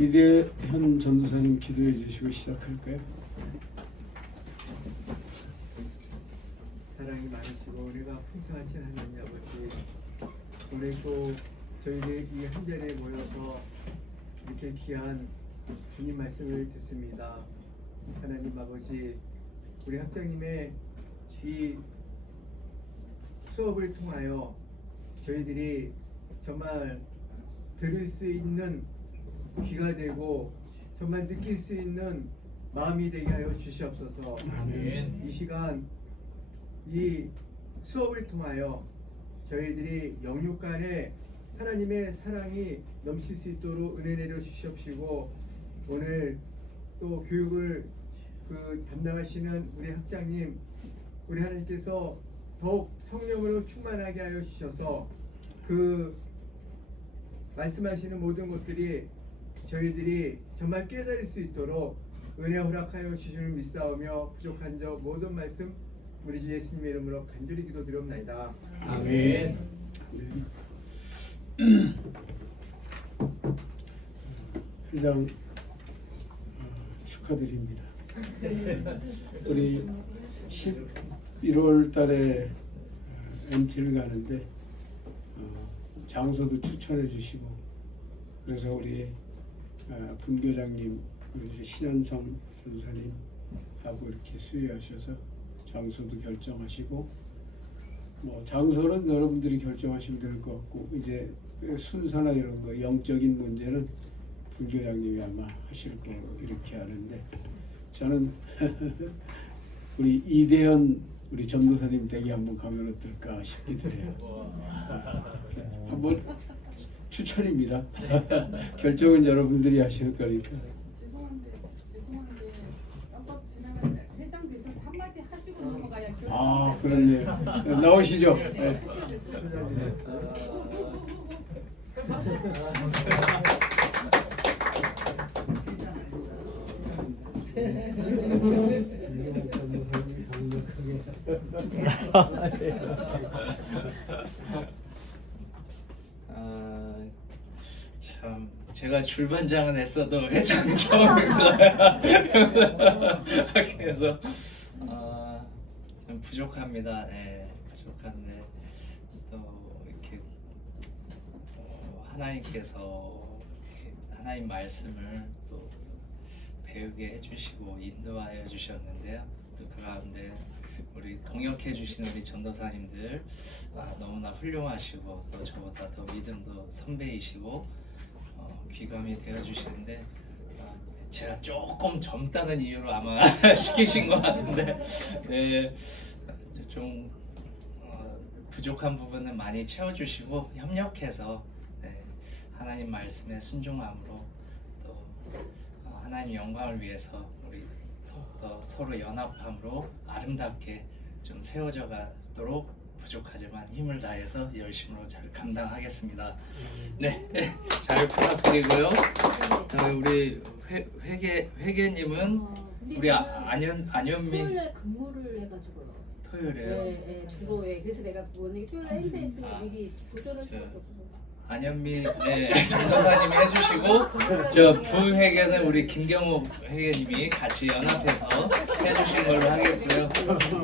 이대현 전도사님 기도해 주시고 시작할까요? 사랑이 많으시고 은혜가 풍성하신 하나님 아버지, 오늘 또 저희들 이 한자리에 모여서 이렇게 귀한 주님 말씀을 듣습니다. 하나님 아버지, 우리 학장님의 이 수업을 통하여 저희들이 정말 들을 수 있는 귀가 되고 정말 느낄 수 있는 마음이 되게 하여 주시옵소서. 아멘. 이 시간 이 수업을 통하여 저희들이 영육 간에 하나님의 사랑이 넘칠 수 있도록 은혜 내려 주시옵시고, 오늘 또 교육을 담당하시는 우리 학장님, 우리 하나님께서 더욱 성령으로 충만하게 하여 주셔서 그 말씀하시는 모든 것들이 저희들이 정말 깨달을 수 있도록 은혜 허락하여 주시는 믿사오며, 부족한 점 모든 말씀 우리 주 예수님의 이름으로 간절히 기도드리옵나이다. 아멘. 회장 축하드립니다. 우리 11월 달에 MT를 가는데 장소도 추천해 주시고, 그래서 우리 분교장님, 우리 신현성 전사님하고 이렇게 수의하셔서 장소도 결정하시고, 뭐 장소는 여러분들이 결정하시면 될 것 같고, 이제 순서나 이런 거 영적인 문제는 분교장님이 아마 하실 거 이렇게 하는데, 저는 우리 이대현 우리 전도사님 댁에 한번 가면 어떨까 싶기도 해요. 한번 추천입니다. 결정은 여러분들이 하실 거니까. 죄송한데 아까 지나갈 때 회장 되셔서 한마디 하시고 넘어가야 기억이 아, 그렇네요. 나오시죠. 네, 네. 하셔야 될 것 같아요. 참 제가 줄반장은 했어도 회장 처음입니다. 그래서 좀 부족합니다. 네, 부족한데 또 이렇게 하나님께서 하나님 말씀을 또 배우게 해주시고 인도하여 주셨는데요. 또 그 가운데 우리 동역해 주시는 우리 전도사님들 너무나 훌륭하시고, 또 저보다 더 믿음도 선배이시고 귀감이 되어 주시는데, 제가 조금 젊다는 이유로 아마 시키신 것 같은데, 네, 좀 부족한 부분은 많이 채워주시고 협력해서, 네, 하나님 말씀에 순종함으로 또 하나님 영광을 위해서 우리 더 서로 연합함으로 아름답게 좀 세워져 가도록, 부족하지만 힘을 다해서 열심으로 잘 감당하겠습니다. 네, 잘 부탁드리고요. 우리 회계님은 우리 안현미 토요일에 근무를 해가지고요. 토요일에요. 네, 주로 그래서 내가 오늘 토요일에 행사 있으면 미리 도전할 수밖에 없어서. 안현미 전도사님이 해주시고, 저 부회계는 우리 김경호 회계님이 같이 연합해서 해주신 걸로 하겠고요.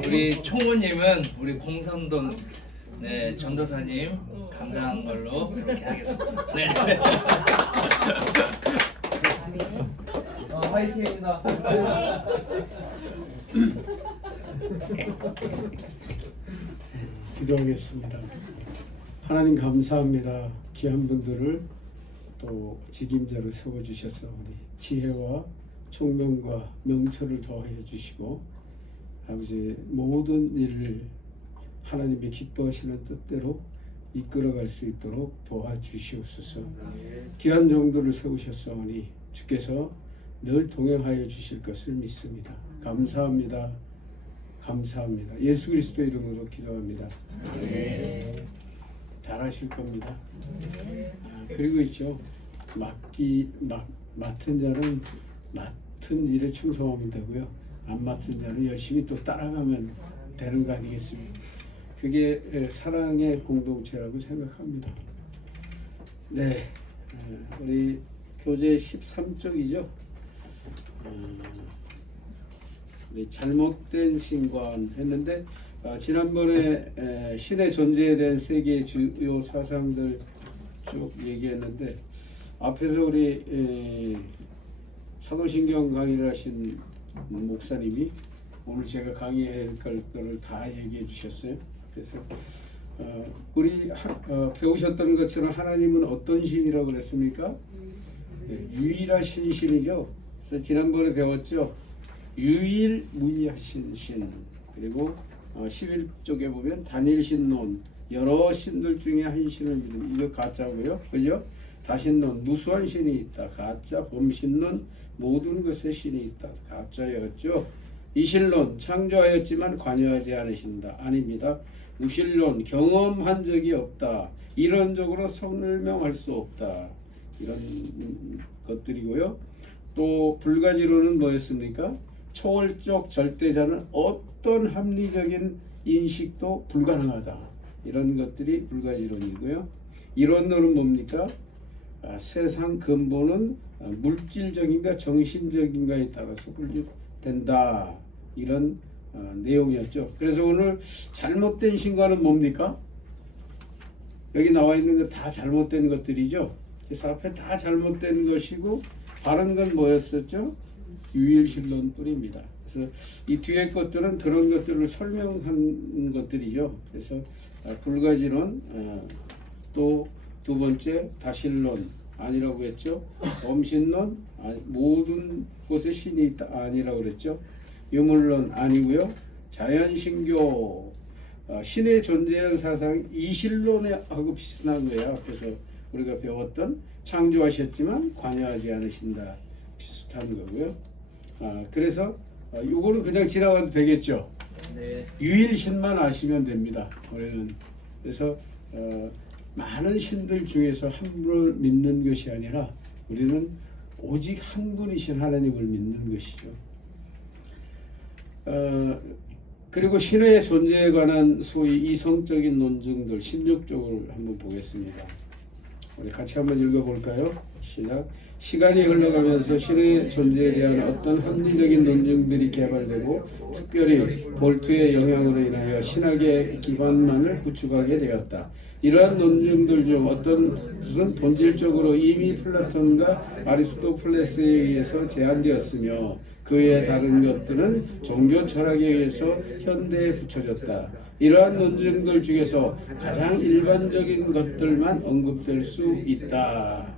우리 총무님은 우리 공선돈 전도사님 감당한 걸로 이렇게 하겠습니다. 네. 화이팅입니다. 기도하겠습니다. 하나님 감사합니다. 귀한 분들을 또 직임자로 세워주셔서 우리 지혜와 총명과 명철을 더해 주시고, 아버지 모든 일을 하나님의 기뻐하시는 뜻대로 이끌어갈 수 있도록 도와주시옵소서. 귀한 정도를 세우셨사오니 주께서 늘 동행하여 주실 것을 믿습니다. 감사합니다. 감사합니다. 예수 그리스도 이름으로 기도합니다. 잘하실 겁니다. 그리고 있죠, 맡은 자는 맡은 일에 충성하면 되고요, 안 맡은 자는 열심히 또 따라가면 되는 거 아니겠습니까? 그게 사랑의 공동체라고 생각합니다. 네, 우리 교재 13쪽이죠. 잘못된 신관 했는데 지난번에 신의 존재에 대한 세 개의 주요 사상들 쭉 얘기했는데 앞에서 우리 사도신경 강의를 하신 목사님이 오늘 제가 강의할 것들을 다 얘기해 주셨어요. 그래서 우리 배우셨던 것처럼 하나님은 어떤 신이라고 그랬습니까? 유일하신 신이죠. 그래서 지난번에 배웠죠. 유일무이하신 신. 그리고 11쪽에 보면 단일신론, 여러 신들 중에 한 신을 믿는, 이거 가짜고요. 그죠? 다신론, 무수한 신이 있다. 가짜. 범신론, 모든 것에 신이 있다. 가짜였죠. 이신론, 창조하였지만 관여하지 않으신다. 아닙니다. 우신론, 경험한 적이 없다. 이론적으로 설명할 수 없다. 이런 것들이고요. 또 불가지론은 뭐였습니까? 초월적 절대자는 어떤 합리적인 인식도 불가능하다. 이런 것들이 불가지론이고요. 이론론은 뭡니까? 세상 근본은 물질적인가 정신적인가에 따라서 분류된다. 이런 내용이었죠. 그래서 오늘 잘못된 신과는 뭡니까? 여기 나와 있는 거 다 잘못된 것들이죠. 그래서 앞에 다 잘못된 것이고 바른 건 뭐였었죠? 유일신론 뿐입니다. 그래서 이 뒤에 것들은 그런 것들을 설명한 것들이죠. 그래서 불가지론, 또 두 번째 다신론 아니라고 했죠. 범신론, 모든 곳에 신이 있다 아니라고 그랬죠. 유물론 아니고요. 자연신교, 신의 존재한 사상 이신론하고 비슷한 거예요. 그래서 우리가 배웠던 창조하셨지만 관여하지 않으신다 비슷한 거고요. 그래서 요거는 그냥 지나가도 되겠죠. 네. 유일신만 아시면 됩니다. 우리는 그래서 많은 신들 중에서 한 분을 믿는 것이 아니라 우리는 오직 한 분이신 하나님을 믿는 것이죠. 그리고 신의 존재에 관한 소위 이성적인 논증들 16쪽을 한번 보겠습니다. 우리 같이 한번 읽어볼까요? 시작. 시간이 흘러가면서 신의 존재에 대한 어떤 합리적인 논증들이 개발되고 특별히 볼트의 영향으로 인하여 신학의 기반만을 구축하게 되었다. 이러한 논증들 중 어떤 것은 본질적으로 이미 플라톤과 아리스토텔레스에 의해서 제한되었으며 그의 다른 것들은 종교 철학에 의해서 현대에 붙여졌다. 이러한 논증들 중에서 가장 일반적인 것들만 언급될 수 있다.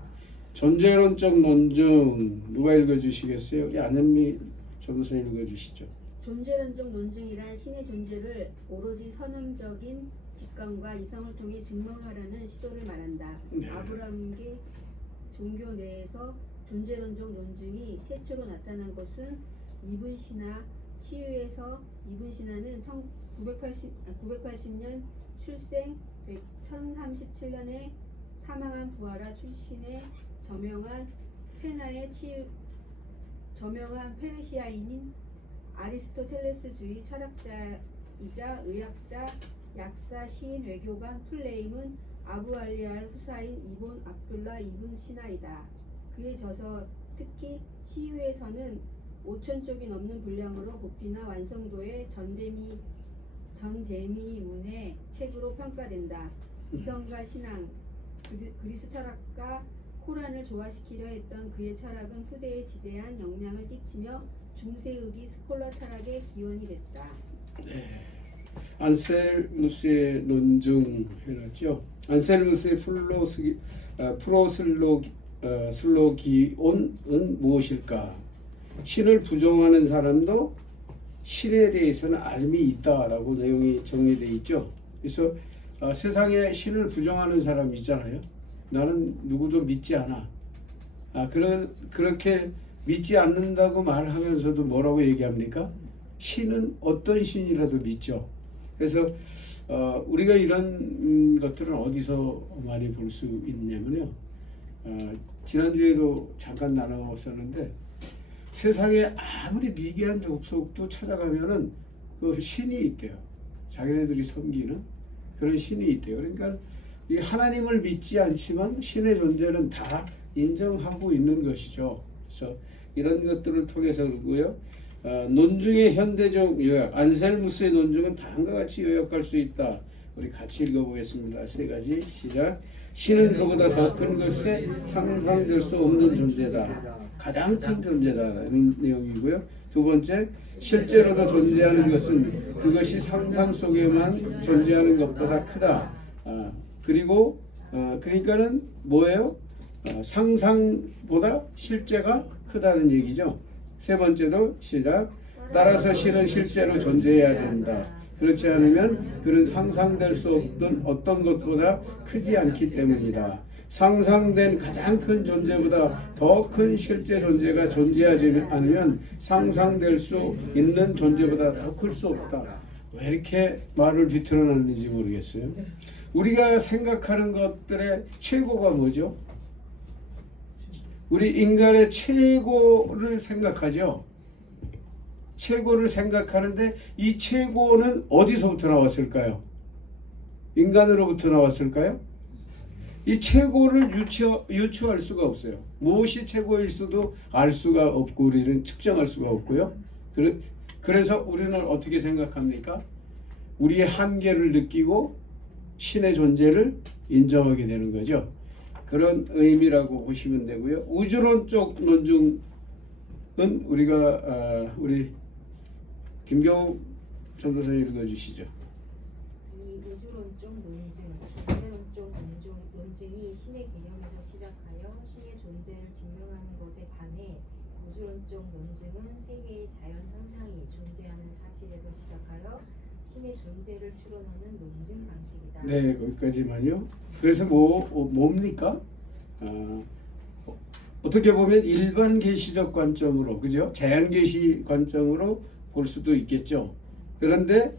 존재론적 논증 누가 읽어주시겠어요? 우리 안현미 전도사님 읽어주시죠. 존재론적 논증이란 신의 존재를 오로지 선언적인 직감과 이성을 통해 증명하려는 시도를 말한다. 네. 아브라함계 종교 내에서 존재론적 논증이 최초로 나타난 것은 이분신화 치유에서 이분신화는 980년 출생 1037년에 사망한 부하라 출신의 저명한 페르시아인인 아리스토텔레스주의 철학자이자 의학자, 약사, 시인, 외교관 플레임은 아부 알리알 후사인 이본 압둘라 이분 시나이다. 그의 저서 특히 치유에서는 5,000쪽이 넘는 분량으로 복비나 완성도의 전대미문의 책으로 평가된다. 이성과 신앙, 그리스 철학과 코란을 조화시키려 했던 그의 철학은 후대에 지대한 영향을 끼치며 중세의기 스콜라 철학의 기원이 됐다. 네. 안셀무스의 논증 해놨죠. 안셀무스의 프로슬로기온은 무엇일까? 신을 부정하는 사람도 신에 대해서는 알미 있다라고 내용이 정리되어 있죠. 그래서 세상에 신을 부정하는 사람이 있잖아요. 나는 누구도 믿지 않아. 그렇게 믿지 않는다고 말하면서도 뭐라고 얘기합니까? 신은 어떤 신이라도 믿죠. 그래서 우리가 이런 것들은 어디서 많이 볼 수 있냐면요. 지난주에도 잠깐 나눴었는데 세상에 아무리 미개한 족속도 찾아가면은 그 신이 있대요. 자기네들이 섬기는 그런 신이 있대요. 그러니까 이 하나님을 믿지 않지만 신의 존재는 다 인정하고 있는 것이죠. 그래서 이런 것들을 통해서 그러고요. 논중의 현대적 요약, 안셀무스의 논중은 다음과 같이 요약할 수 있다. 우리 같이 읽어보겠습니다. 세 가지 시작. 신은 그보다 더 큰 것에 상상될 수 없는 존재다. 가장 큰 존재다라는 내용이고요. 두 번째, 실제로도 존재하는 것은 그것이 상상 속에만 존재하는 것보다 크다. 그리고 그러니까는 뭐예요? 상상보다 실제가 크다는 얘기죠. 세 번째도 시작. 따라서 신은 실제로 존재해야 된다. 그렇지 않으면 그는 상상될 수 없던 어떤 것보다 크지 않기 때문이다. 상상된 가장 큰 존재보다 더 큰 실제 존재가 존재하지 않으면 상상될 수 있는 존재보다 더 클 수 없다. 왜 이렇게 말을 비틀어놨는지 모르겠어요. 우리가 생각하는 것들의 최고가 뭐죠? 우리 인간의 최고를 생각하죠. 최고를 생각하는데 이 최고는 어디서부터 나왔을까요? 인간으로부터 나왔을까요? 이 최고를 유추할 수가 없어요. 무엇이 최고일 수도 알 수가 없고 우리는 측정할 수가 없고요. 그래서 우리는 어떻게 생각합니까? 우리의 한계를 느끼고 신의 존재를 인정하게 되는 거죠. 그런 의미라고 보시면 되고요. 우주론적 논중은 우리가 우리 김경욱 전도사님 읽어주시죠. 이 우주론적 논증, 존재론적 논증이 신의 개념에서 시작하여 신의 존재를 증명하는 것에 반해 우주론적 논증은 세계의 자연 현상이 존재하는 사실에서 시작하여 신의 존재를 추론하는 논증 방식이다. 네, 거기까지만요. 그래서 뭡니까? 어떻게 보면 일반 계시적 관점으로, 그죠? 자연 계시 관점으로 볼 수도 있겠죠. 그런데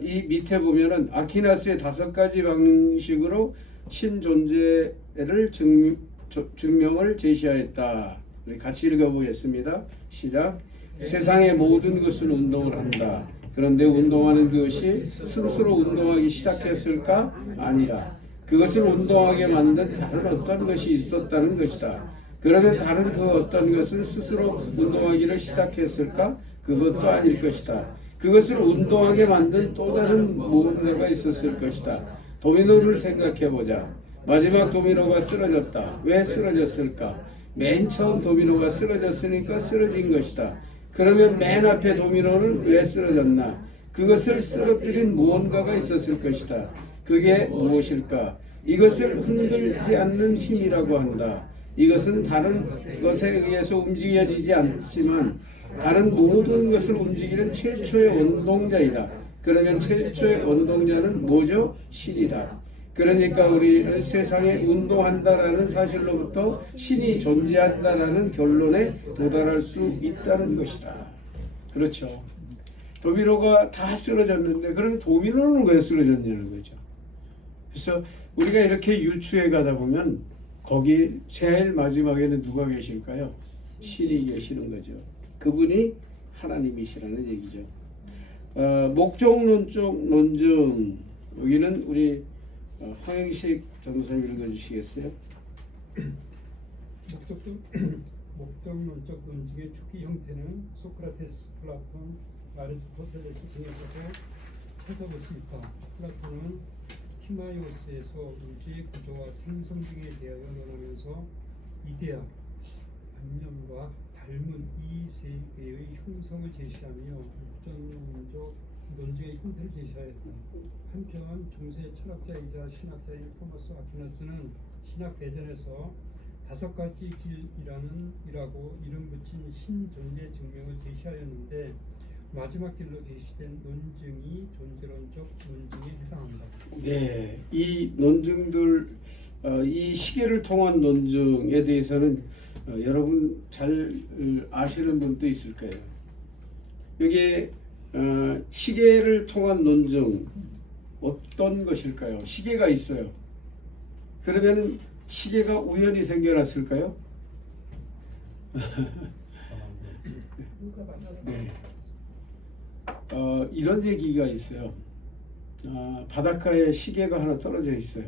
이 밑에 보면은 아퀴나스의 5가지 방식으로 신 존재를 증명을 제시하였다. 우리 같이 읽어보겠습니다. 시작. 세상의 모든 것은 운동을 한다. 그런데 운동하는 것이 스스로 운동하기 시작했을까? 아니다. 그것을 운동하게 만든 다른 어떤 것이 있었다는 것이다. 그러면 다른 그 어떤 것은 스스로 운동하기를 시작했을까? 그것도 아닐 것이다. 그것을 운동하게 만든 또 다른 무언가가 있었을 것이다. 도미노를 생각해보자. 마지막 도미노가 쓰러졌다. 왜 쓰러졌을까? 맨 처음 도미노가 쓰러졌으니까 쓰러진 것이다. 그러면 맨 앞에 도미노는 왜 쓰러졌나? 그것을 쓰러뜨린 무언가가 있었을 것이다. 그게 무엇일까? 이것을 흔들지 않는 힘이라고 한다. 이것은 다른 것에 의해서 움직여지지 않지만 다른 모든 것을 움직이는 최초의 원동자이다. 그러면 최초의 원동자는 뭐죠? 신이다. 그러니까 우리는 세상에 운동한다라는 사실로부터 신이 존재한다라는 결론에 도달할 수 있다는 것이다. 그렇죠. 도미노가 다 쓰러졌는데 그럼 도미노는 왜 쓰러졌냐는 거죠. 그래서 우리가 이렇게 유추해 가다 보면 거기 제일 마지막에는 누가 계실까요? 신이 계시는 거죠. 그분이 하나님이시라는 얘기죠. 목적론적 논증, 여기는 우리 황영식 전도사님 읽어주시겠어요? 목적론적 논증의 초기 형태는 소크라테스, 플라톤, 아리스토텔레스 등에서도 찾아볼 수 있다. 플라톤은 티마이오스에서 우주의 구조와 생성 등에 대하여 논하면서 이데아, 관념과 닮은 이 세계의 형성을 제시하며 목적론적 논증의 형태를 제시하였다. 한편 중세 철학자이자 신학자인 토마스 아퀴나스는 신학 대전에서 5가지 길이라고 이름 붙인 신존재 증명을 제시하였는데 마지막 길로 제시된 논증이 존재론적 논증에 해당합니다. 네, 이 논증들, 이 시계를 통한 논증에 대해서는 여러분 잘 아시는 분도 있을 거예요. 여기에 시계를 통한 논증 어떤 것일까요? 시계가 있어요. 그러면 시계가 우연히 생겨났을까요? 네. 이런 얘기가 있어요. 바닷가에 시계가 하나 떨어져 있어요.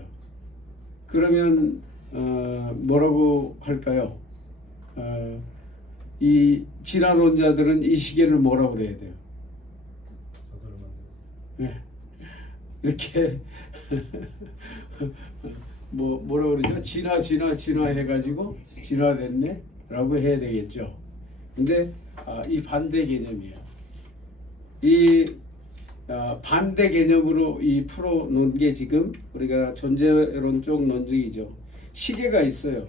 그러면 뭐라고 할까요? 이 진화론자들은 이 시계를 뭐라고 그래야 돼요? 네. 이렇게 뭐라 그러죠? 진화 해가지고 진화됐네 라고 해야 되겠죠. 근데 이 반대 개념이에요. 이 반대 개념으로 이 풀어놓은 게 지금 우리가 존재론적 논증이죠. 시계가 있어요.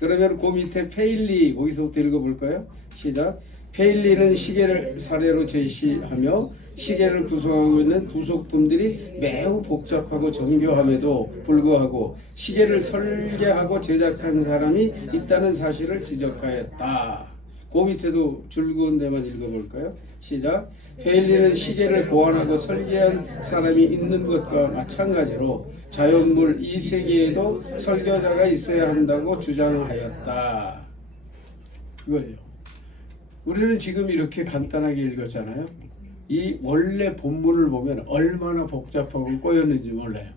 그러면 그 밑에 페일리 거기서부터 읽어볼까요? 시작. 페일리는 시계를 사례로 제시하며 시계를 구성하고 있는 부속품들이 매우 복잡하고 정교함에도 불구하고 시계를 설계하고 제작한 사람이 있다는 사실을 지적하였다. 그 밑에도 줄거운 데만 읽어볼까요? 시작. 페일리는 시계를 고안하고 설계한 사람이 있는 것과 마찬가지로 자연물 이 세계에도 설계자가 있어야 한다고 주장하였다. 그거예요. 우리는 지금 이렇게 간단하게 읽었잖아요. 이 원래 본문을 보면 얼마나 복잡하고 꼬였는지 몰라요.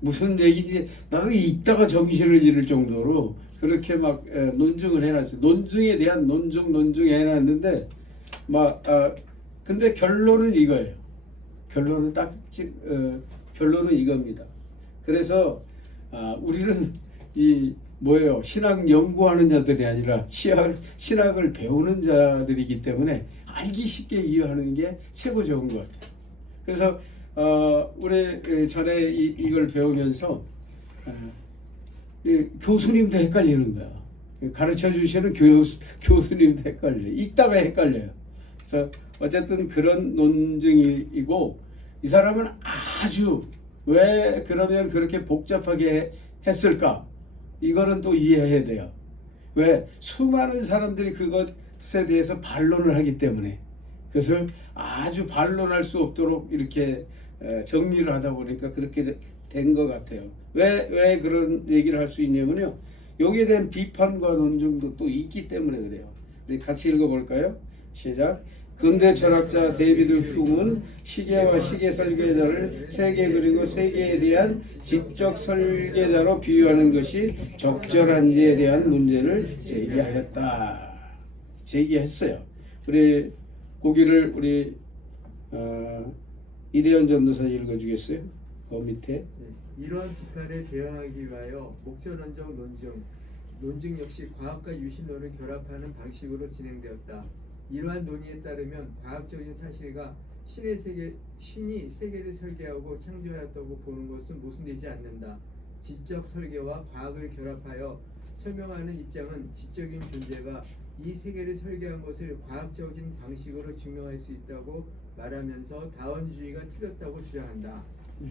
무슨 얘기인지 나도 읽다가 정신을 잃을 정도로 그렇게 막 논증을 해놨어요. 논증에 대한 논증 해놨는데 근데 결론은 이거예요. 결론은 결론은 이겁니다. 그래서 우리는 이 뭐예요? 신학 연구하는 자들이 아니라 신학을 배우는 자들이기 때문에 알기 쉽게 이해하는 게 최고 좋은 것 같아요. 그래서 우리 전에 이걸 배우면서 교수님도 헷갈리는 거야. 가르쳐 주시는 교수님도 헷갈려요. 읽다가 헷갈려요. 그래서 어쨌든 그런 논증이고 이 사람은 아주 왜 그러면 그렇게 복잡하게 했을까? 이거는 또 이해해야 돼요. 왜? 수많은 사람들이 그것에 대해서 반론을 하기 때문에 그것을 아주 반론할 수 없도록 이렇게 정리를 하다 보니까 그렇게 된 것 같아요. 왜 그런 얘기를 할 수 있냐면요. 여기에 대한 비판과 논증도 또 있기 때문에 그래요. 우리 같이 읽어볼까요? 시작. 근대 철학자 데이비드 흉은 시계와 시계 설계자를 세계 그리고 세계에 대한 지적 설계자로 비유하는 것이 적절한지에 대한 문제를 제기했어요. 우리 고기를 우리 이대현 전도사 읽어주겠어요? 그 밑에. 이러한 비판에 대응하기 위하여 목적론적 논증 역시 과학과 유신론을 결합하는 방식으로 진행되었다. 이러한 논의에 따르면 과학적인 사실과 신이 세계를 설계하고 창조하였다고 보는 것은 모순되지 않는다. 지적 설계와 과학을 결합하여 설명하는 입장은 지적인 존재가 이 세계를 설계한 것을 과학적인 방식으로 증명할 수 있다고 말하면서 다원주의가 틀렸다고 주장한다. 네,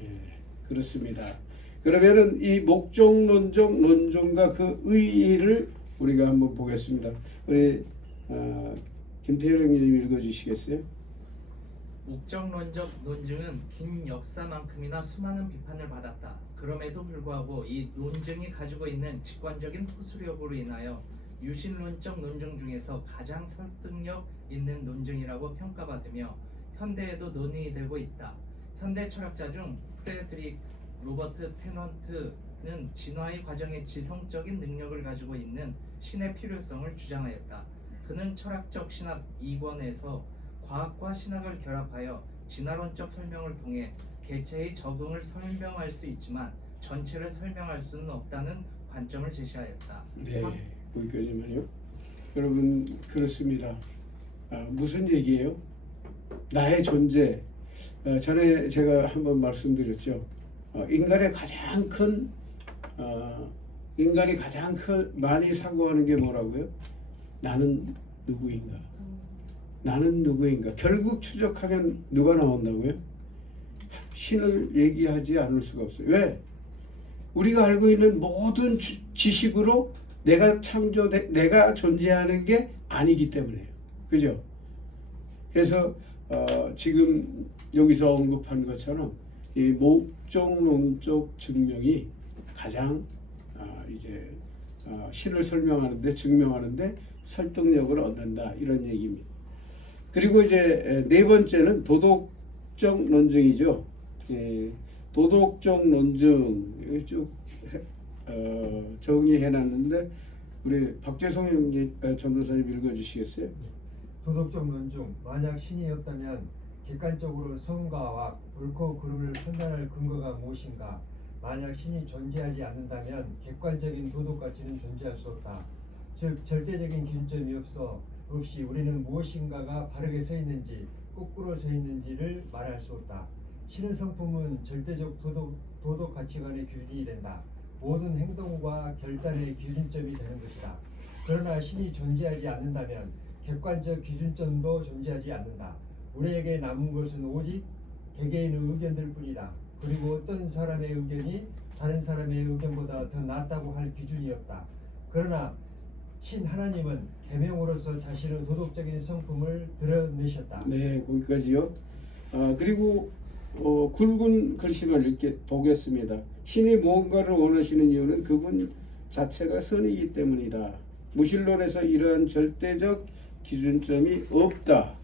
그렇습니다. 그러면은 이 목적론적 논증과 그 의의를 우리가 한번 보겠습니다. 우리 김태현 형님 읽어주시겠어요? 목적론적 논증은 긴 역사만큼이나 수많은 비판을 받았다. 그럼에도 불구하고 이 논증이 가지고 있는 직관적인 호소력으로 인하여 유신론적 논증 중에서 가장 설득력 있는 논증이라고 평가받으며 현대에도 논의되고 있다. 현대 철학자 중 프레드릭 로버트 테넌트는 진화의 과정에 지성적인 능력을 가지고 있는 신의 필요성을 주장하였다. 그는 철학적 신학 2권에서 과학과 신학을 결합하여 진화론적 설명을 통해 개체의 적응을 설명할 수 있지만 전체를 설명할 수는 없다는 관점을 제시하였다. 네, 여기까지만요. 여러분 그렇습니다. 무슨 얘기예요? 나의 존재. 전에 제가 한번 말씀드렸죠. 인간이 가장 많이 사고하는 게 뭐라고요? 나는 누구인가? 나는 누구인가? 결국 추적하면 누가 나온다고요? 신을 얘기하지 않을 수가 없어요. 왜? 우리가 알고 있는 모든 지식으로 내가 존재하는 게 아니기 때문에요. 그죠? 그래서 지금 여기서 언급한 것처럼 이 목적론적 증명이 가장 신을 증명하는데 설득력을 얻는다 이런 얘기입니다. 그리고 이제 네 번째는 도덕적 논증이죠. 도덕적 논증 쭉 정리해놨는데 우리 박재성 전도사님 읽어주시겠어요? 도덕적 논중. 만약 신이 없다면 객관적으로 성과와 옳고 그름을 판단할 근거가 무엇인가? 만약 신이 존재하지 않는다면 객관적인 도덕 가치는 존재할 수 없다. 즉 절대적인 기준점이 없이 우리는 무엇인가가 바르게 서 있는지 거꾸로 서 있는지를 말할 수 없다. 신의 성품은 절대적 도덕 가치관의 기준이 된다. 모든 행동과 결단의 기준점이 되는 것이다. 그러나 신이 존재하지 않는다면 객관적 기준점도 존재하지 않는다. 우리에게 남은 것은 오직 개개인의 의견들 뿐이다. 그리고 어떤 사람의 의견이 다른 사람의 의견보다 더 낫다고 할 기준이 없다. 그러나 신 하나님은 계명으로서 자신의 도덕적인 성품을 드러내셨다. 네, 거기까지요. 그리고 굵은 글씨만 이렇게 보겠습니다. 신이 무언가를 원하시는 이유는 그분 자체가 선이기 때문이다. 무신론에서 이러한 절대적 기준점이 없다.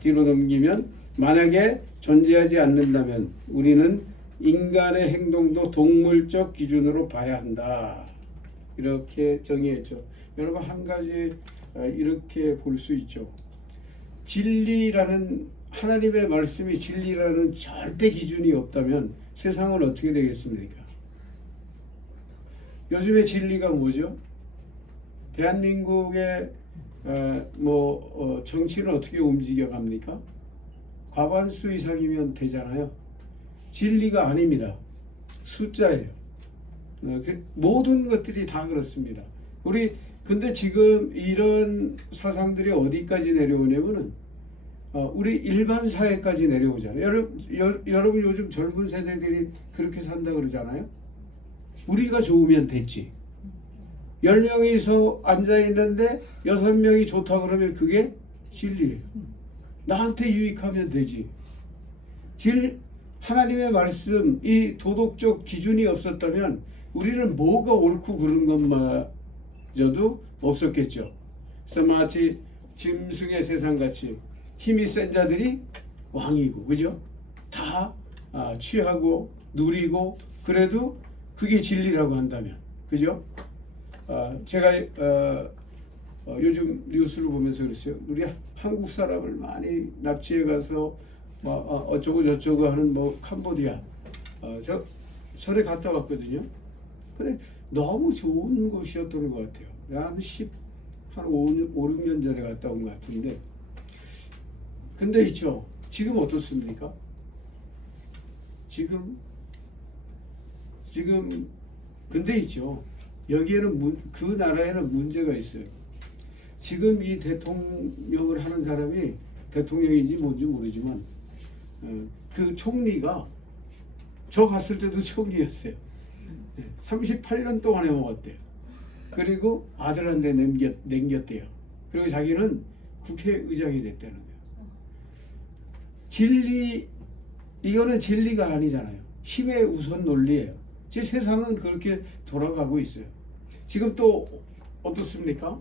뒤로 넘기면 만약에 존재하지 않는다면 우리는 인간의 행동도 동물적 기준으로 봐야 한다. 이렇게 정의했죠. 여러분 한 가지 이렇게 볼 수 있죠. 진리라는 하나님의 말씀이 진리라는 절대 기준이 없다면 세상은 어떻게 되겠습니까? 요즘의 진리가 뭐죠? 대한민국의 정치는 어떻게 움직여 갑니까? 과반수 이상이면 되잖아요. 진리가 아닙니다. 숫자예요. 모든 것들이 다 그렇습니다. 근데 지금 이런 사상들이 어디까지 내려오냐면은 우리 일반 사회까지 내려오잖아요. 여러분 요즘 젊은 세대들이 그렇게 산다 그러잖아요. 우리가 좋으면 됐지. 10명이서 앉아있는데 6명이 좋다 그러면 그게 진리예요. 나한테 유익하면 되지. 하나님의 말씀, 이 도덕적 기준이 없었다면 우리는 뭐가 옳고 그른 것마저도 없었겠죠. 그래서 마치 짐승의 세상같이 힘이 센 자들이 왕이고, 그죠? 다 취하고 누리고, 그래도 그게 진리라고 한다면, 그죠? 제가 요즘 뉴스를 보면서 그랬어요. 우리 한국 사람을 많이 납치해 가서 어쩌고 저쩌고 하는 캄보디아 저 설에 갔다 왔거든요. 근데 너무 좋은 곳이었던 것 같아요. 한 5, 6년 전에 갔다 온 것 같은데, 근데 있죠. 지금 어떻습니까? 지금 근데 있죠. 여기에는 그 나라에는 문제가 있어요. 지금 이 대통령을 하는 사람이 대통령인지 뭔지 모르지만 그 총리가 저 갔을 때도 총리였어요. 38년 동안 해먹었대요. 그리고 아들한테 남겼대요. 그리고 자기는 국회의장이 됐다는 거예요. 이거는 진리가 아니잖아요. 힘의 우선 논리예요. 제 세상은 그렇게 돌아가고 있어요. 지금 또 어떻습니까?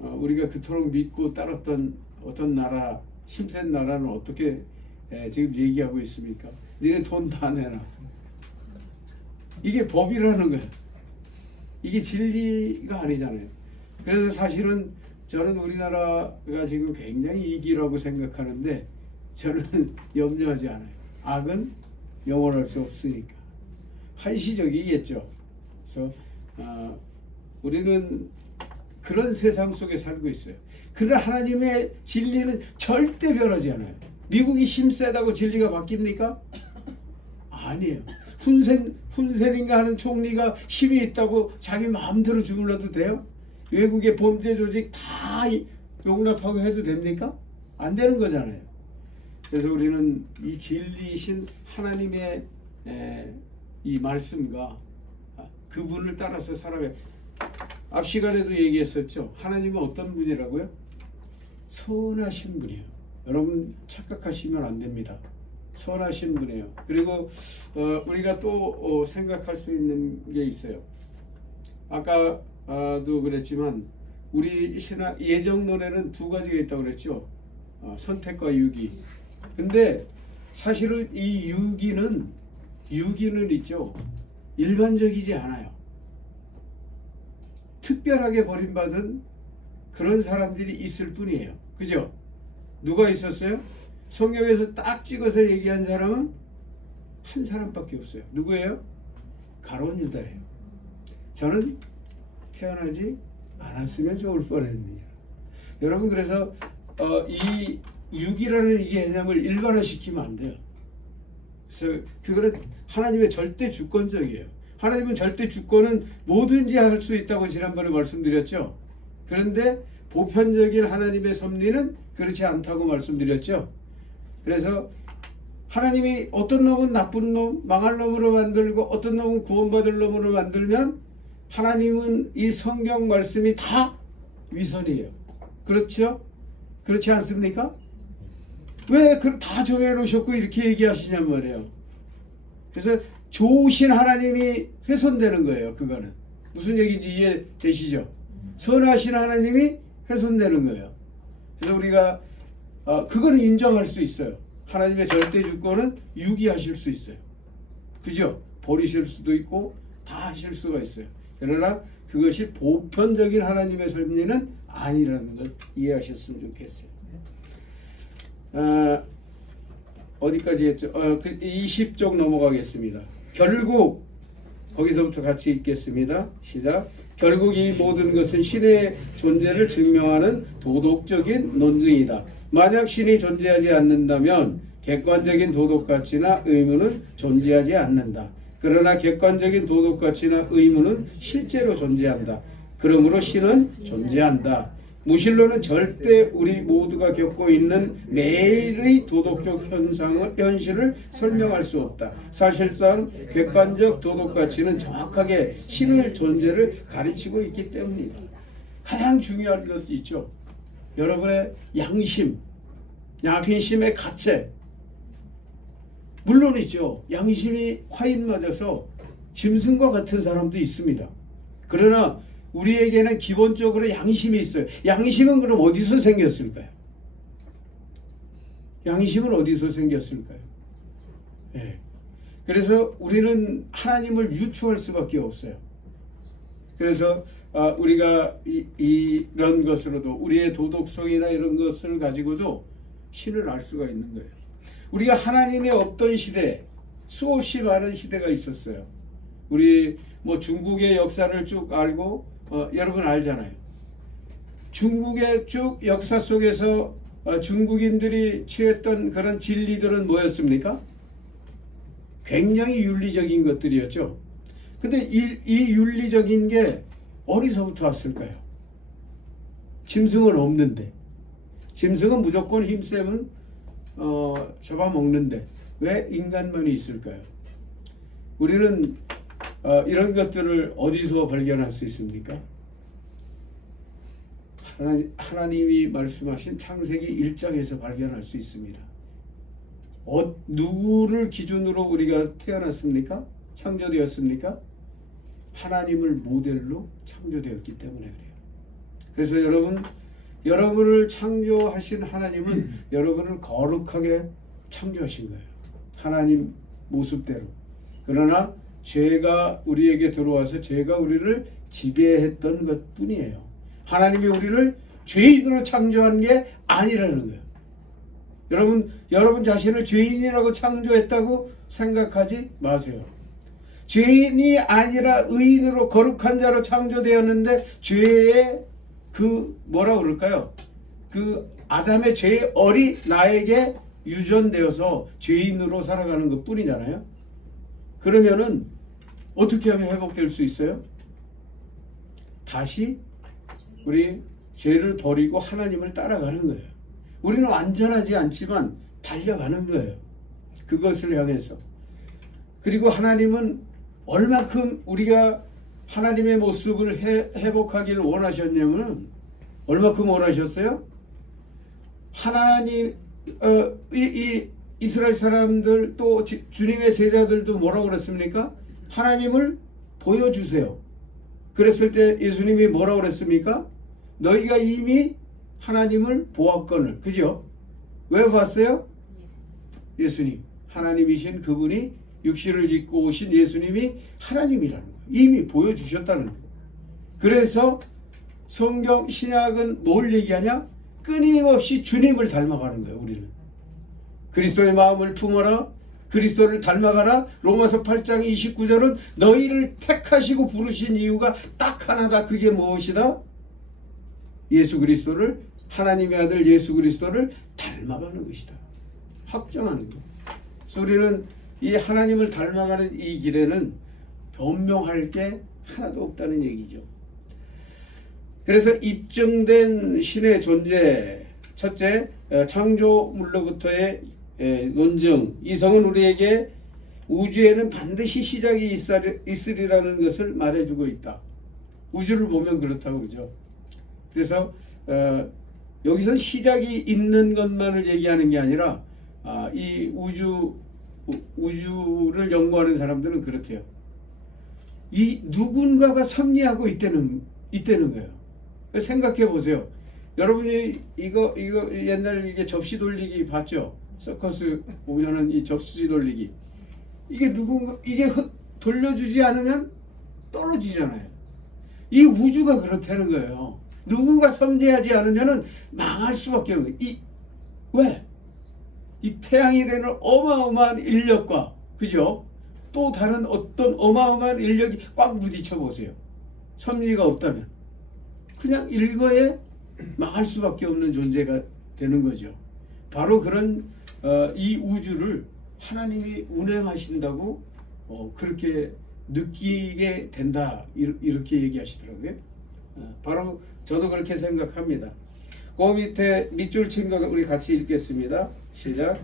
우리가 그토록 믿고 따랐던 어떤 나라, 힘센 나라는 어떻게 지금 얘기하고 있습니까? 니네 돈 다 내놔. 이게 법이라는 거예요. 이게 진리가 아니잖아요. 그래서 사실은 저는 우리나라가 지금 굉장히 이기라고 생각하는데 저는 염려하지 않아요. 악은 영원할 수 없으니까. 한시적이겠죠. 그래서 우리는 그런 세상 속에 살고 있어요. 그러나 하나님의 진리는 절대 변하지 않아요. 미국이 힘세다고 진리가 바뀝니까? 아니에요. 훈센인가 하는 총리가 힘이 있다고 자기 마음대로 주물러도 돼요? 외국의 범죄 조직 다 용납하고 해도 됩니까? 안 되는 거잖아요. 그래서 우리는 이 진리이신 하나님의 이 말씀과 그분을 따라서 살아가요. 앞 시간에도 얘기했었죠. 하나님은 어떤 분이라고요? 선하신 분이에요. 여러분 착각하시면 안 됩니다. 선하신 분이에요. 그리고 우리가 또 생각할 수 있는 게 있어요. 아까도 그랬지만 우리 신학 예정론에는 두 가지가 있다고 그랬죠. 선택과 유기. 근데 사실은 이 유기는 있죠. 일반적이지 않아요. 특별하게 버림받은 그런 사람들이 있을 뿐이에요. 그죠? 누가 있었어요? 성경에서 딱 찍어서 얘기한 사람은 한 사람밖에 없어요. 누구예요? 가룟 유다예요. 저는 태어나지 않았으면 좋을 뻔했네요. 여러분, 그래서 이 육이라는 이 개념을 일반화시키면 안 돼요. 그래서 그거는 하나님의 절대 주권적이에요. 하나님은 절대 주권은 뭐든지 할 수 있다고 지난번에 말씀드렸죠. 그런데 보편적인 하나님의 섭리는 그렇지 않다고 말씀드렸죠. 그래서 하나님이 어떤 놈은 나쁜 놈, 망할 놈으로 만들고 어떤 놈은 구원받을 놈으로 만들면 하나님은 이 성경 말씀이 다 위선이에요. 그렇죠? 그렇지 않습니까? 왜 다 정해 놓으셨고 이렇게 얘기하시냔 말이에요. 그래서 좋으신 하나님이 훼손되는 거예요. 그거는 무슨 얘기인지 이해되시죠? 선하신 하나님이 훼손되는 거예요. 그래서 우리가 그거는 인정할 수 있어요. 하나님의 절대 주권은 유기하실 수 있어요. 그죠? 버리실 수도 있고 다 하실 수가 있어요. 그러나 그것이 보편적인 하나님의 섭리는 아니라는 걸 이해하셨으면 좋겠어요. 어디까지 했죠? 20쪽 넘어가겠습니다. 결국 거기서부터 같이 읽겠습니다. 시작. 결국 이 모든 것은 신의 존재를 증명하는 도덕적인 논증이다. 만약 신이 존재하지 않는다면 객관적인 도덕 가치나 의무는 존재하지 않는다. 그러나 객관적인 도덕 가치나 의무는 실제로 존재한다. 그러므로 신은 존재한다. 무신론은 절대 우리 모두가 겪고 있는 매일의 도덕적 현실을 설명할 수 없다. 사실상 객관적 도덕 가치는 정확하게 신의 존재를 가르치고 있기 때문이다. 가장 중요한 것 있죠. 여러분의 양심, 양심의 가책. 물론 있죠. 양심이 화인 맞아서 짐승과 같은 사람도 있습니다. 그러나 우리에게는 기본적으로 양심이 있어요. 양심은 그럼 어디서 생겼을까요? 양심은 어디서 생겼을까요? 네. 그래서 우리는 하나님을 유추할 수밖에 없어요. 그래서 우리가 이런 것으로도 우리의 도덕성이나 이런 것을 가지고도 신을 알 수가 있는 거예요. 우리가 하나님이 없던 시대, 수없이 많은 시대가 있었어요. 우리 뭐 중국의 역사를 쭉 알고 여러분 알잖아요. 중국의 쭉 역사 속에서 중국인들이 취했던 그런 진리들은 뭐였습니까? 굉장히 윤리적인 것들이었죠. 근데 이 윤리적인 게 어디서부터 왔을까요? 짐승은 없는데. 짐승은 무조건 힘세면 잡아먹는데 왜 인간만이 있을까요? 우리는 이런 것들을 어디서 발견할 수 있습니까? 하나님이 말씀하신 창세기 1장에서 발견할 수 있습니다. 누구를 기준으로 우리가 태어났습니까? 창조되었습니까? 하나님을 모델로 창조되었기 때문에 그래요. 그래서 여러분을 창조하신 하나님은 여러분을 거룩하게 창조하신 거예요. 하나님 모습대로. 그러나 죄가 우리에게 들어와서 죄가 우리를 지배했던 것뿐이에요. 하나님이 우리를 죄인으로 창조한 게 아니라는 거예요. 여러분 자신을 죄인이라고 창조했다고 생각하지 마세요. 죄인이 아니라 의인으로 거룩한 자로 창조되었는데 죄의 뭐라 그럴까요? 아담의 죄의 얼이 나에게 유전되어서 죄인으로 살아가는 것 뿐이잖아요. 그러면은 어떻게 하면 회복될 수 있어요? 다시 우리 죄를 버리고 하나님을 따라가는 거예요. 우리는 완전하지 않지만 달려가는 거예요. 그것을 향해서. 그리고 하나님은 얼마큼 우리가 하나님의 모습을 회복하기를 원하셨냐면 얼마큼 원하셨어요? 하나님 이 이스라엘 사람들 또 주님의 제자들도 뭐라고 그랬습니까? 하나님을 보여주세요. 그랬을 때 예수님이 뭐라고 그랬습니까? 너희가 이미 하나님을 보았거늘. 그죠? 왜 봤어요? 예수님. 하나님이신 그분이 육신을 짓고 오신 예수님이 하나님이라는 거예요. 이미 보여주셨다는 거예요. 그래서 성경 신약은 뭘 얘기하냐? 끊임없이 주님을 닮아가는 거예요. 우리는 그리스도의 마음을 품어라, 그리스도를 닮아가라. 로마서 8장 29절은 너희를 택하시고 부르신 이유가 딱 하나다. 그게 무엇이다? 예수 그리스도를, 하나님의 아들 예수 그리스도를 닮아가는 것이다. 확정하는 거. 그래서 우리는 이 하나님을 닮아가는 이 길에는 변명할 게 하나도 없다는 얘기죠. 그래서 입증된 신의 존재, 첫째, 창조물로부터의 논증. 이성은 우리에게 우주에는 반드시 시작이 있으리라는 것을 말해주고 있다. 우주를 보면 그렇다고 그러죠. 그래서 여기서 시작이 있는 것만을 얘기하는 게 아니라 이 우주를 연구하는 사람들은 그렇대요. 이 누군가가 섭리하고 있다는 거예요. 생각해 보세요. 여러분이 이거 옛날 이게 접시 돌리기 봤죠? 서커스 보면은 이 접시 돌리기. 이게 돌려주지 않으면 떨어지잖아요. 이 우주가 그렇다는 거예요. 누구가 섭리하지 않으면은 망할 수밖에 없는. 왜? 이 태양이라는 어마어마한 인력과, 그죠? 또 다른 어떤 어마어마한 인력이 꽉 부딪혀 보세요. 섭리가 없다면 그냥 일거에 망할 수밖에 없는 존재가 되는 거죠. 바로 그런 이 우주를 하나님이 운행하신다고 그렇게 느끼게 된다, 이렇게 얘기하시더라고요. 바로 저도 그렇게 생각합니다. 그 밑에 밑줄 친 거 우리 같이 읽겠습니다. 시작.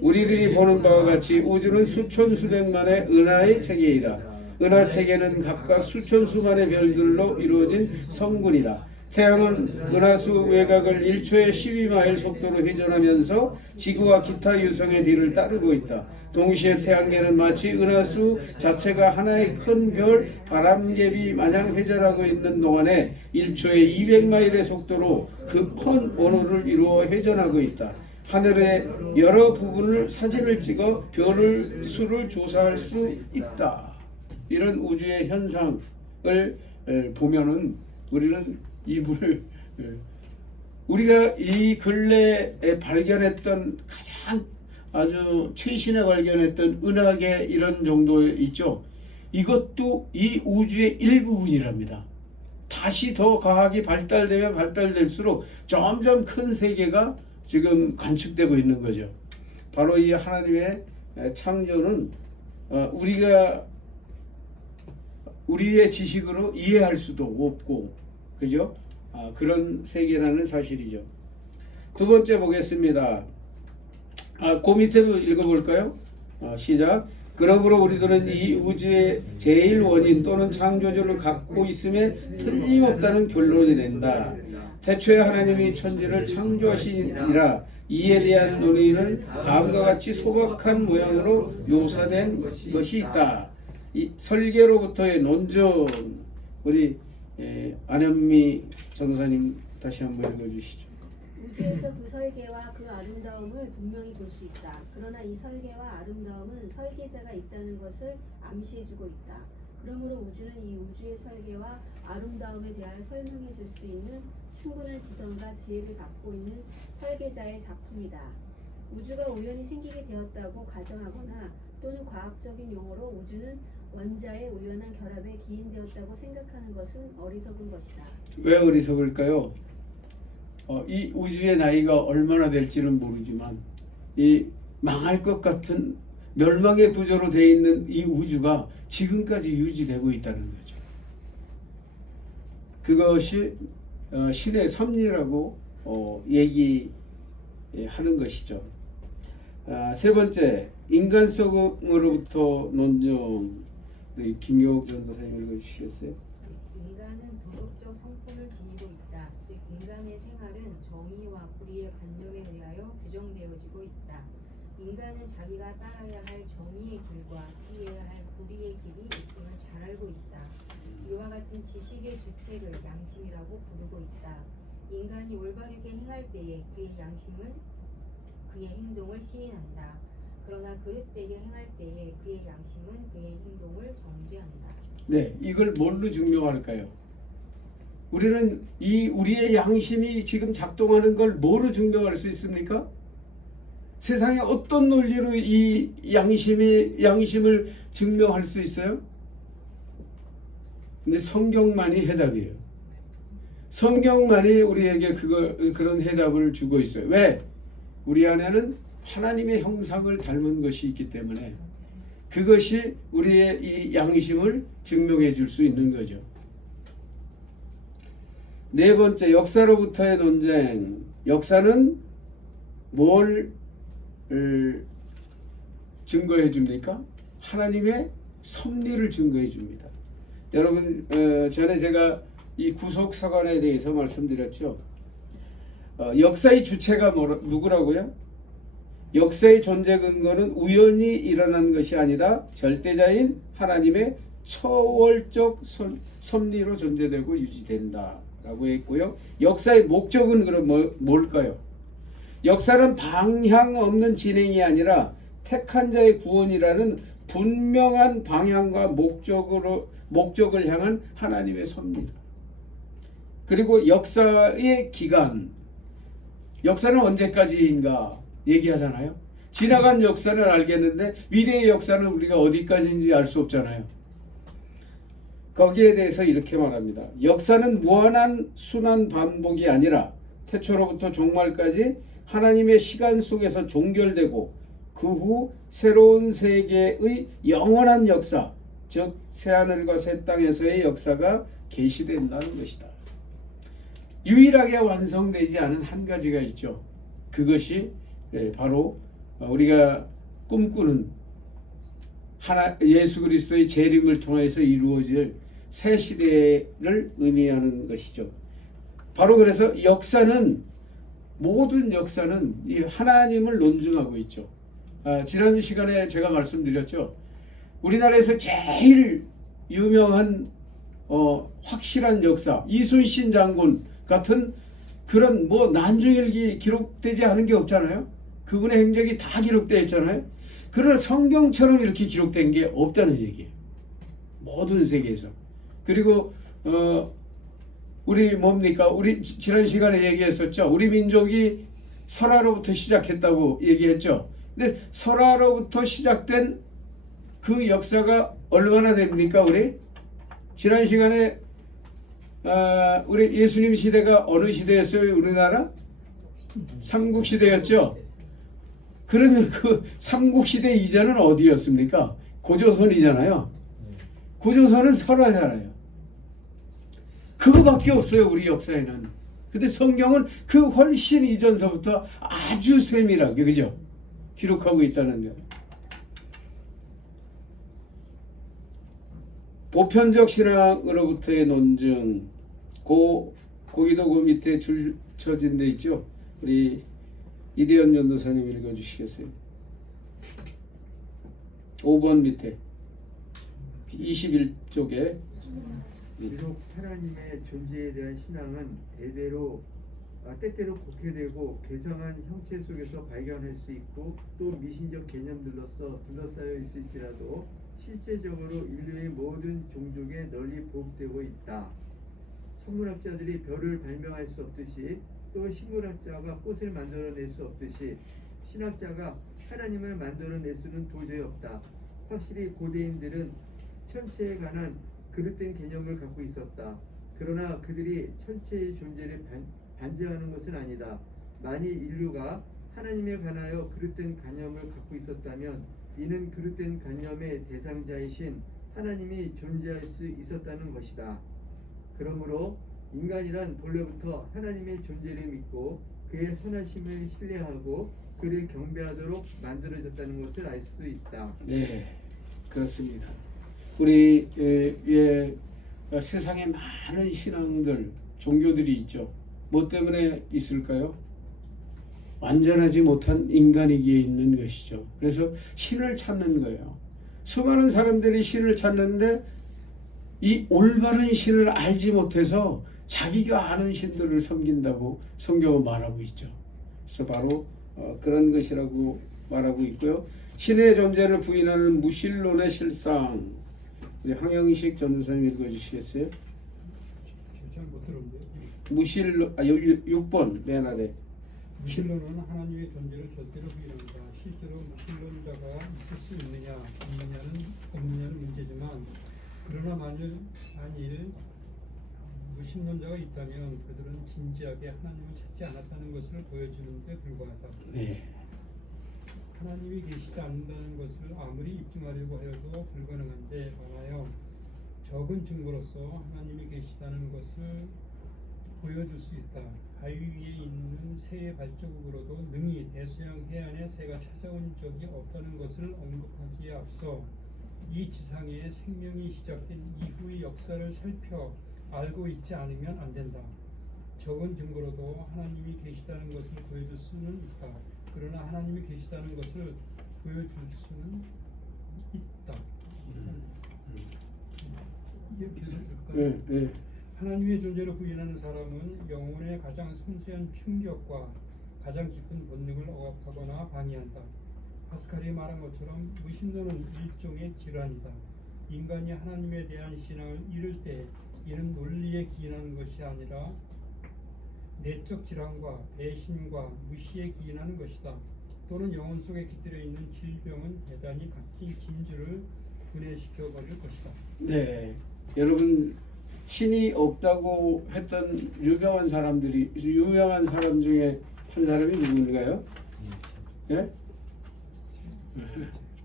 우리들이 보는 바와 같이 우주는 수천 수백만의 은하의 체계이다. 은하 체계는 각각 수천 수만의 별들로 이루어진 성군이다. 태양은 은하수 외곽을 1초에 12마일 속도로 회전하면서 지구와 기타 유성의 뒤를 따르고 있다. 동시에 태양계는 마치 은하수 자체가 하나의 큰 별 바람개비 마냥 회전하고 있는 동안에 1초에 200마일의 속도로 급한 원호를 이루어 회전하고 있다. 하늘의 여러 부분을 사진을 찍어 별을 수를 조사할 수 있다. 이런 우주의 현상을 보면은 우리는 우리가 이 근래에 발견했던 가장 아주 최신에 발견했던 은하계 이런 정도 있죠. 이것도 이 우주의 일부분이랍니다. 다시 더 과학이 발달되면 발달될수록 점점 큰 세계가 지금 관측되고 있는 거죠. 바로 이 하나님의 창조는 우리가 우리의 지식으로 이해할 수도 없고, 그죠? 그런 세계라는 사실이죠. 두 번째 보겠습니다. 그 밑에도 읽어볼까요? 시작. 그러므로 우리들은 이 우주의 제일 원인 또는 창조주를 갖고 있음에 틀림없다는 결론이 낸다. 태초에 하나님이 천지를 창조하시니라. 이에 대한 논의는 다음과 같이 소박한 모양으로 묘사된 것이 있다. 이 설계로부터의 논증. 우리 안현미 전도사님 다시 한번 읽어주시죠. 우주에서 그 설계와 그 아름다움을 분명히 볼 수 있다. 그러나 이 설계와 아름다움은 설계자가 있다는 것을 암시해주고 있다. 그러므로 우주는 이 우주의 설계와 아름다움에 대하여 설명해 줄 수 있는 충분한 지성과 지혜를 갖고 있는 설계자의 작품이다. 우주가 우연히 생기게 되었다고 가정하거나 또는 과학적인 용어로 우주는 원자의 우연한 결합에 기인되었다고 생각하는 것은 어리석은 것이다. 왜 어리석을까요? 이 우주의 나이가 얼마나 될지는 모르지만 이 망할 것 같은 멸망의 구조로 되어 있는 이 우주가 지금까지 유지되고 있다는 거죠. 그것이 신의 섭리라고 얘기하는 것이죠. 세 번째, 인간성으로부터 논증. 김효옥 전도사님 읽어주시겠어요? 인간은 도덕적 성품을 지니고 있다. 즉 인간의 생활은 정의와 불의의 관념에 의하여 규정되어지고 있다. 인간은 자기가 따라야 할 정의의 길과 피해야 할 불의의 길이 있음을 잘 알고 있다. 이와 같은 지식의 주체를 양심이라고 부르고 있다. 인간이 올바르게 행할 때에 그의 양심은 그의 행동을 시인한다. 그러나 그릇되게 행할 때에 그의 양심은 그의 행동을 정죄한다. 네, 이걸 뭘로 증명할까요? 우리는 이 우리의 양심이 지금 작동하는 걸 뭐로 증명할 수 있습니까? 세상에 어떤 논리로 이 양심을 증명할 수 있어요? 근데 성경만이 해답이에요. 성경만이 우리에게 그런 해답을 주고 있어요. 왜? 우리 안에는 하나님의 형상을 닮은 것이 있기 때문에 그것이 우리의 이 양심을 증명해 줄 수 있는 거죠. 네 번째, 역사로부터의 논쟁. 역사는 뭘 증거해 줍니까? 하나님의 섭리를 증거해 줍니다. 여러분, 전에 제가 이 구속사관에 대해서 말씀드렸죠. 역사의 주체가 누구라고요? 역사의 존재 근거는 우연히 일어난 것이 아니다. 절대자인 하나님의 초월적 섭리로 존재되고 유지된다 라고 했고요. 역사의 목적은 그럼 뭘까요? 역사는 방향 없는 진행이 아니라 택한 자의 구원이라는 분명한 방향과 목적을 향한 하나님의 섭리다. 그리고 역사의 기간, 역사는 언제까지인가 얘기하잖아요. 지나간 역사는 알겠는데 미래의 역사는 우리가 어디까지인지 알 수 없잖아요. 거기에 대해서 이렇게 말합니다. 역사는 무한한 순환 반복이 아니라 태초로부터 종말까지 하나님의 시간 속에서 종결되고 그 후 새로운 세계의 영원한 역사, 즉 새하늘과 새 땅에서의 역사가 계시된다는 것이다. 유일하게 완성되지 않은 한 가지가 있죠. 그것이 바로 우리가 꿈꾸는 예수 그리스도의 재림을 통해서 이루어질 새 시대를 의미하는 것이죠. 바로 그래서 역사는, 모든 역사는 이 하나님을 논증하고 있죠. 지난 시간에 제가 말씀드렸죠. 우리나라에서 제일 유명한 확실한 역사, 이순신 장군 같은 그런 난중일기 기록되지 않은 게 없잖아요. 그분의 행적이 다 기록되어 있잖아요. 그러나 성경처럼 이렇게 기록된 게 없다는 얘기예요. 모든 세계에서. 그리고 우리 우리 지난 시간에 얘기했었죠. 우리 민족이 설화로부터 시작했다고 얘기했죠. 근데 설화로부터 시작된 그 역사가 얼마나 됩니까? 우리 지난 시간에 우리 예수님 시대가 어느 시대였어요? 우리나라? 삼국시대였죠. 그러면 그 삼국시대 이전은 어디였습니까? 고조선이잖아요. 고조선은 설화잖아요. 그거밖에 없어요, 우리 역사에는. 근데 성경은 그 훨씬 이전서부터 아주 세밀하게, 그죠? 기록하고 있다는 거예요. 보편적 신앙으로부터의 논증. 거기도 그 밑에 줄 쳐진 데 있죠. 우리 이대현 전도사님 읽어주시겠어요? 5번 밑에 21쪽에 비록 하나님의 존재에 대한 신앙은 때때로 곡해되고 개성한 형체 속에서 발견할 수 있고 또 미신적 개념들로서 둘러싸여 있을지라도 실제적으로 인류의 모든 종족에 널리 보급되고 있다. 천문학자들이 별을 발명할 수 없듯이 또 식물학자가 꽃을 만들어낼 수 없듯이 신학자가 하나님을 만들어낼 수는 도저히 없다. 확실히 고대인들은 천체에 관한 그릇된 개념을 갖고 있었다. 그러나 그들이 천체의 존재를 반증하는 것은 아니다. 만일 인류가 하나님에 관하여 그릇된 관념을 갖고 있었다면 이는 그릇된 관념의 대상자이신 하나님이 존재할 수 있었다는 것이다. 그러므로 인간이란 본래부터 하나님의 존재를 믿고 그의 선하심을 신뢰하고 그를 경배하도록 만들어졌다는 것을 알 수 있다. 네, 그렇습니다. 우리 세상에 많은 신앙들, 종교들이 있죠. 뭐 때문에 있을까요? 완전하지 못한 인간이기에 있는 것이죠. 그래서 신을 찾는 거예요. 수많은 사람들이 신을 찾는데 이 올바른 신을 알지 못해서 자기가 아는 신들을 섬긴다고 성경은 말하고 있죠. 그래서 바로 그런 것이라고 말하고 있고요. 신의 존재를 부인하는 무신론의 실상. 우리 황영식 전도사님 읽어주시겠어요? 잘못 들었는데 무신론 6번 맨 아래. 무신론은 하나님의 존재를 절대로 부인한다. 실제로 무신론자가 있을 수 없느냐는 문제지만 그러나 만일 무신론자가 있다면 그들은 진지하게 하나님을 찾지 않았다는 것을 보여주는 데 불과하다. 네. 하나님이 계시지 않는다는 것을 아무리 입증하려고 해도 불가능한데 많아요. 적은 증거로서 하나님이 계시다는 것을 보여줄 수 있다. 바위 위에 있는 새의 발자국으로도 능히 대서양 해안에 새가 찾아온 적이 없다는 것을 언급하기에 앞서 이 지상에 생명이 시작된 이후의 역사를 살펴 알고 있지 않으면 안 된다. 적은 증거로도 하나님이 계시다는 것을 보여줄 수는 있다. 그러나 하나님이 계시다는 것을 보여줄 수는 있다. 이게 계속 네, 네. 하나님의 존재를 부인하는 사람은 영혼의 가장 섬세한 충격과 가장 깊은 본능을 억압하거나 방해한다. 파스칼이 말한 것처럼 무신론은 일종의 질환이다. 인간이 하나님에 대한 신앙을 잃을 때 이는 논리에 기인하는 것이 아니라 내적 질환과 배신과 무시에 기인하는 것이다. 또는 영혼 속에 깃들여 있는 질병은 대단히 갇힌 진주를 분해시켜 버릴 것이다. 네. 여러분 신이 없다고 했던 유명한 사람 중에 한 사람이 누구인가요? 예?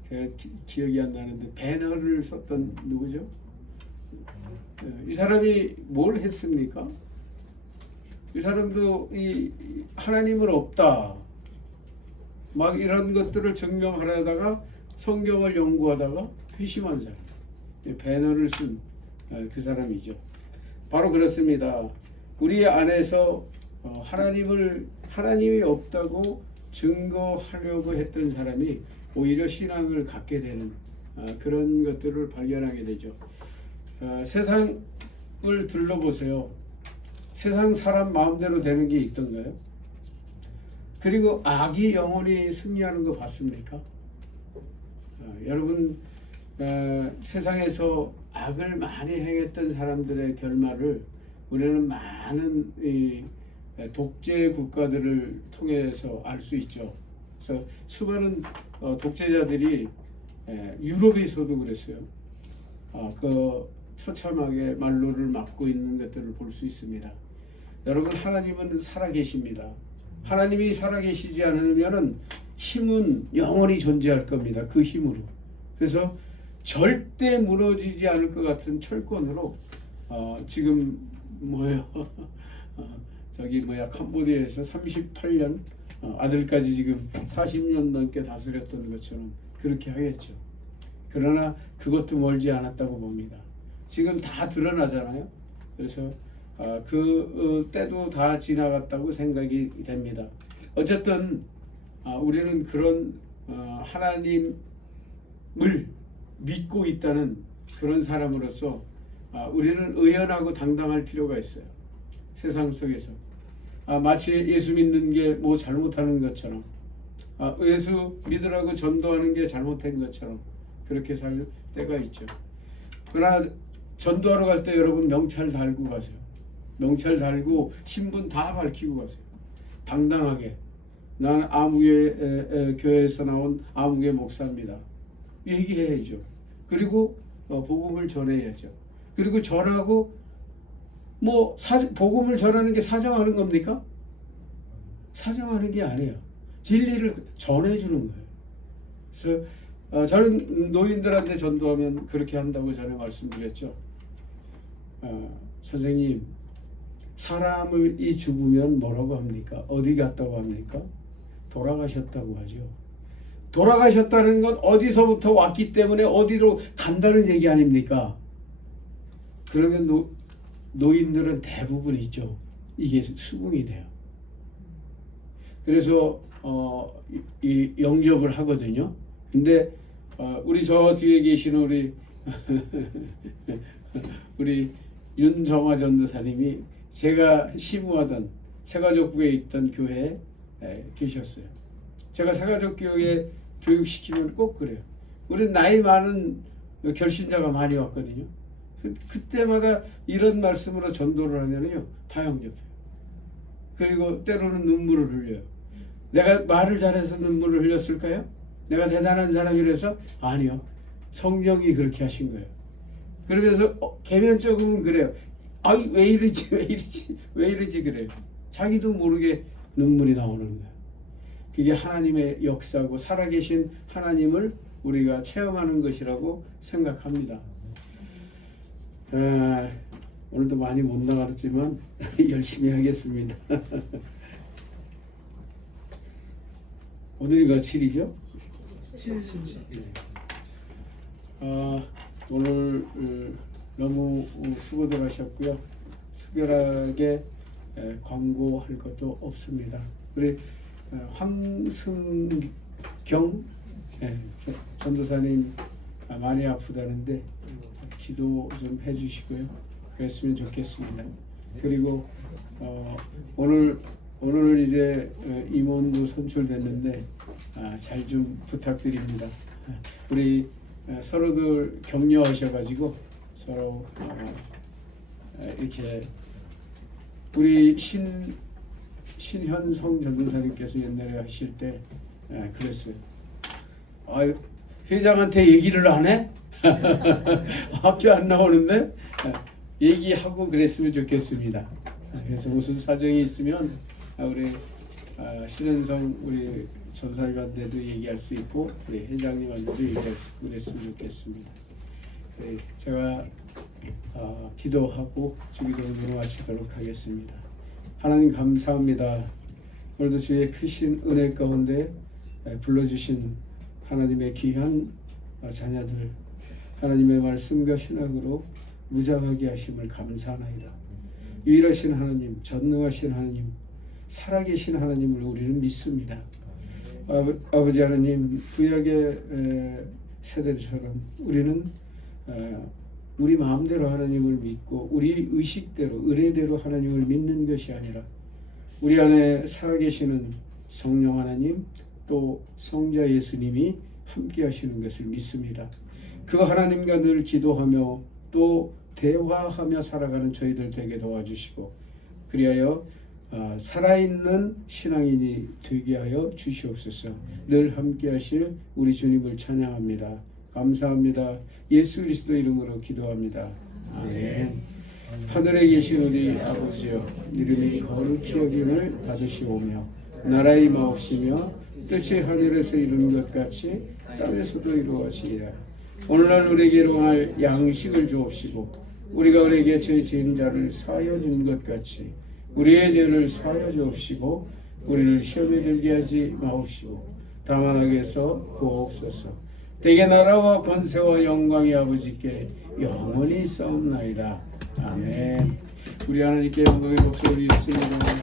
제가 기억이 안 나는데 배너를 썼던 누구죠? 이 사람이 뭘 했습니까? 이 사람도 이 하나님은 없다 막 이런 것들을 증명하려다가 성경을 연구하다가 회심한 사람, 배너를 쓴 그 사람이죠. 바로 그렇습니다. 우리 안에서 하나님이 없다고 증거하려고 했던 사람이 오히려 신앙을 갖게 되는 그런 것들을 발견하게 되죠. 세상을 둘러보세요. 세상 사람 마음대로 되는 게 있던가요? 그리고 악이 영원히 승리하는 거 봤습니까? 여러분 세상에서 악을 많이 행했던 사람들의 결말을 우리는 많은 독재 국가들을 통해서 알 수 있죠. 그래서 수많은 독재자들이 유럽에서도 그랬어요. 그 처참하게 만로를 맞고 있는 것들을 볼 수 있습니다. 여러분 하나님은 살아계십니다. 하나님이 살아계시지 않으면은 힘은 영원히 존재할 겁니다. 그 힘으로. 그래서 절대 무너지지 않을 것 같은 철권으로 지금 캄보디아에서 38년 아들까지 지금 40년 넘게 다스렸던 것처럼 그렇게 하겠죠. 그러나 그것도 멀지 않았다고 봅니다. 지금 다 드러나잖아요. 그래서 그 때도 다 지나갔다고 생각이 됩니다. 어쨌든 우리는 그런 하나님을 믿고 있다는 그런 사람으로서 우리는 의연하고 당당할 필요가 있어요. 세상 속에서 마치 예수 믿는 게 뭐 잘못하는 것처럼 예수 믿으라고 전도하는 게 잘못된 것처럼 그렇게 살 때가 있죠. 그러나 전도하러 갈 때 여러분 명찰 달고 가세요. 명찰 달고 신분 다 밝히고 가세요. 당당하게 난 아무개 교회에서 나온 아무개 목사입니다. 얘기해야죠. 그리고 복음을 전해야죠. 그리고 전하고 복음을 전하는 게 사정하는 겁니까? 사정하는 게 아니에요. 진리를 전해주는 거예요. 그래서 저는 노인들한테 전도하면 그렇게 한다고 전에 말씀드렸죠. 선생님, 사람이 죽으면 뭐라고 합니까? 어디 갔다고 합니까? 돌아가셨다고 하죠. 돌아가셨다는 건 어디서부터 왔기 때문에 어디로 간다는 얘기 아닙니까? 그러면 노인들은 대부분 있죠. 이게 수긍이 돼요. 그래서 이 영접을 하거든요. 근데 우리 저 뒤에 계시는 우리 윤정화 전도사님이 제가 시무하던 새가족교회에 있던 교회에 계셨어요. 제가 새가족교회 교육시키면 꼭 그래요. 우리 나이 많은 결신자가 많이 왔거든요. 그때마다 이런 말씀으로 전도를 하면요 다 영접해요. 그리고 때로는 눈물을 흘려요. 내가 말을 잘해서 눈물을 흘렸을까요? 내가 대단한 사람이라서? 아니요. 성령이 그렇게 하신 거예요. 그러면서 개면적으로는 그래요. 아이 왜 이러지 그래요. 자기도 모르게 눈물이 나오는 거예요. 그게 하나님의 역사고 살아계신 하나님을 우리가 체험하는 것이라고 생각합니다. 오늘도 많이 못 나갔지만 열심히 하겠습니다. 오늘이 며칠이죠? 7. 오늘 너무 수고들 하셨고요. 특별하게 광고할 것도 없습니다. 우리 황승경 전도사님 많이 아프다는데 기도 좀 해주시고요. 그랬으면 좋겠습니다. 그리고 오늘 이제 임원도 선출됐는데 잘 좀 부탁드립니다. 우리 서로들 격려하셔가지고 서로 이렇게 우리 신현성 전도사님께서 옛날에 하실 때 그랬어요. 회장한테 얘기를 안 해? 학교 안 나오는데 얘기하고 그랬으면 좋겠습니다. 그래서 무슨 사정이 있으면 우리 신현성 우리 전사님한테도 얘기할 수 있고 우리 회장님한테도 얘기할 수 있고 그랬으면 좋겠습니다. 제가 기도하고 주기도문으로 마치도록 하겠습니다. 하나님 감사합니다. 오늘도 주의 크신 은혜 가운데 불러주신 하나님의 귀한 자녀들 하나님의 말씀과 신학으로 무장하게 하심을 감사하나이다. 유일하신 하나님, 전능하신 하나님, 살아계신 하나님을 우리는 믿습니다. 아버지 하나님, 구약의 세대처럼 우리는 우리 마음대로 하나님을 믿고 우리 의식대로 의례대로 하나님을 믿는 것이 아니라 우리 안에 살아계시는 성령 하나님 또 성자 예수님이 함께 하시는 것을 믿습니다. 그 하나님과 늘 기도하며 또 대화하며 살아가는 저희들 되게 도와주시고 그리하여 살아있는 신앙인이 되게 하여 주시옵소서. 늘 함께 하실 우리 주님을 찬양합니다. 감사합니다. 예수 그리스도 이름으로 기도합니다. 아멘. 하늘에 계신 우리 아버지여, 이름이 거룩히 여김을 받으시오며 나라의 마옵시며 뜻이 하늘에서 이루는 것 같이 땅에서도 이루어지리라. 오늘날 우리에게 일용할 양식을 주옵시고 우리가 우리에게 저희 죄인자를 사하여 준 것 같이 우리의 죄를 사하여 주옵시고 우리를 시험에 들게 하지 마옵시고 다만 악에서 구하옵소서. 대개 나라와 권세와 영광이 아버지께 영원히 있사옵나이다. 아멘. 우리 하나님께 영광의 목소리 있습니다.